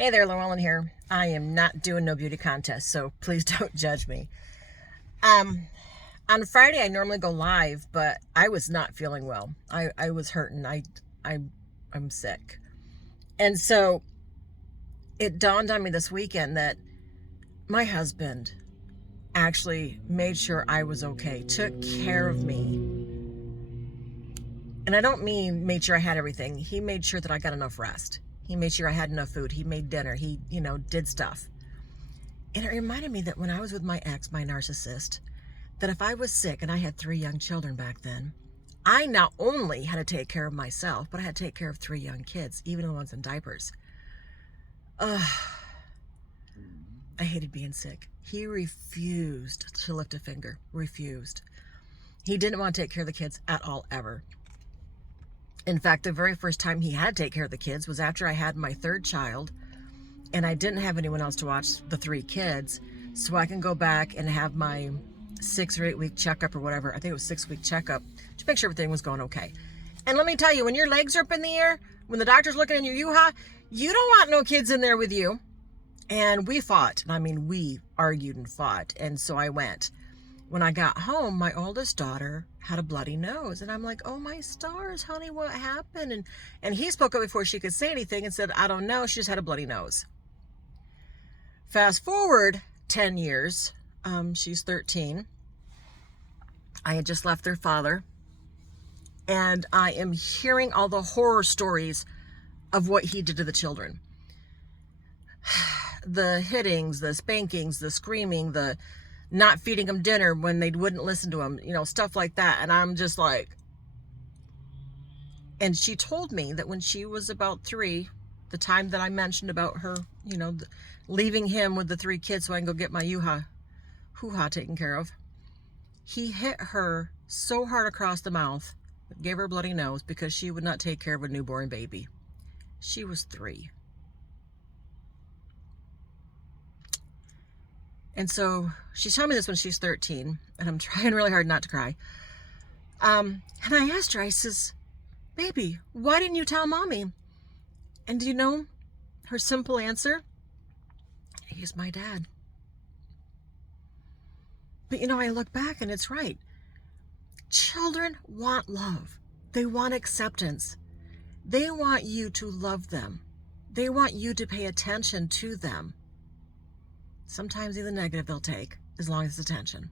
Hey there, Llewellyn here. I am not doing no beauty contest, so please don't judge me. On Friday I normally go live, but I was not feeling well. I was hurting. I'm sick. And so it dawned on me this weekend that my husband actually made sure I was okay, took care of me. And I don't mean made sure I had everything. He made sure that I got enough rest. He made sure I had enough food. He made dinner. He, did stuff. And it reminded me that when I was with my ex, my narcissist, that if I was sick, and I had 3 young children back then, I not only had to take care of myself, but I had to take care of 3 young kids, even the ones in diapers. I hated being sick. He refused to lift a finger. Refused. He didn't want to take care of the kids at all, ever. In fact, the very first time he had to take care of the kids was after I had my 3rd child, and I didn't have anyone else to watch the 3 kids, so I can go back and have my 6 or 8 week checkup or whatever. I think it was 6-week checkup to make sure everything was going okay. And let me tell you, when your legs are up in the air, when the doctor's looking in your U-Haul, you don't want no kids in there with you. And we fought. I mean, we argued and fought. And so I went. When I got home, my oldest daughter had a bloody nose. And I'm like, oh my stars, honey, what happened? And he spoke up before she could say anything and said, I don't know, she just had a bloody nose. Fast forward 10 years, she's 13. I had just left their father. And I am hearing all the horror stories of what he did to the children. The hittings, the spankings, the screaming, the not feeding them dinner when they wouldn't listen to him, stuff like that. And I'm just like, and she told me that when she was about 3, the time that I mentioned about her, leaving him with the 3 kids so I can go get my hoo-ha taken care of, he hit her so hard across the mouth, gave her a bloody nose because she would not take care of a newborn baby. She was 3. And so she's telling me this when she's 13, and I'm trying really hard not to cry. And I asked her, I says, baby, why didn't you tell mommy? And do you know her simple answer? He's my dad. But I look back and it's right. Children want love. They want acceptance. They want you to love them. They want you to pay attention to them. Sometimes even the negative they'll take, as long as it's attention.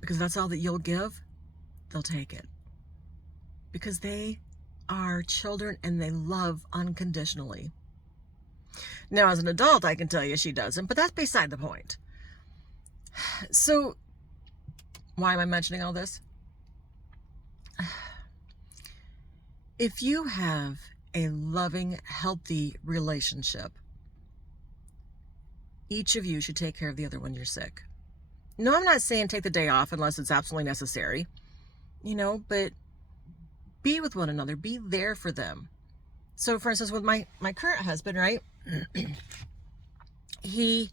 Because that's all that you'll give, they'll take it. Because they are children and they love unconditionally. Now, as an adult, I can tell you she doesn't, but that's beside the point. So, why am I mentioning all this? If you have a loving, healthy relationship, each of you should take care of the other when you're sick. No, I'm not saying take the day off unless it's absolutely necessary, but be with one another. Be there for them. So, for instance, with my current husband, right? He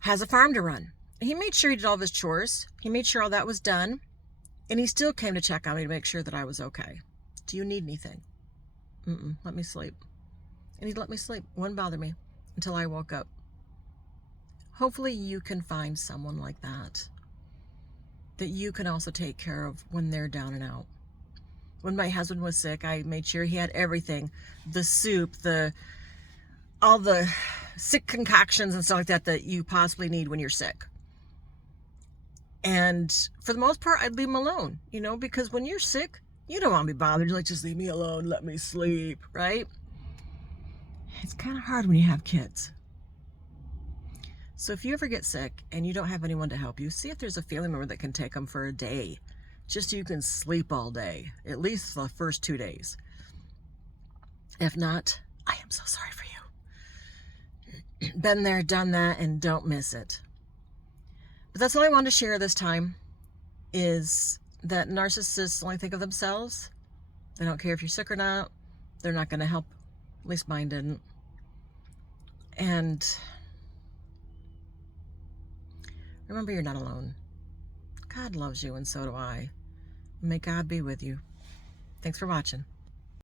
has a farm to run. He made sure he did all of his chores. He made sure all that was done. And he still came to check on me to make sure that I was okay. Do you need anything? Let me sleep. And he'd let me sleep. Wouldn't bother me until I woke up. Hopefully you can find someone like that you can also take care of when they're down and out. When my husband was sick, I made sure he had everything. The soup, all the sick concoctions and stuff like that you possibly need when you're sick. And for the most part, I'd leave him alone, because when you're sick, you don't want to be bothered. You're like, just leave me alone, let me sleep, right? It's kind of hard when you have kids. So if you ever get sick and you don't have anyone to help you, see if there's a family member that can take them for a day. Just so you can sleep all day, at least the first 2 days. If not, I am so sorry for you. Been there, done that, and don't miss it. But that's all I wanted to share this time, is that narcissists only think of themselves. They don't care if you're sick or not. They're not going to help. At least mine didn't. And remember, you're not alone. God loves you, and so do I. May God be with you. Thanks for watching.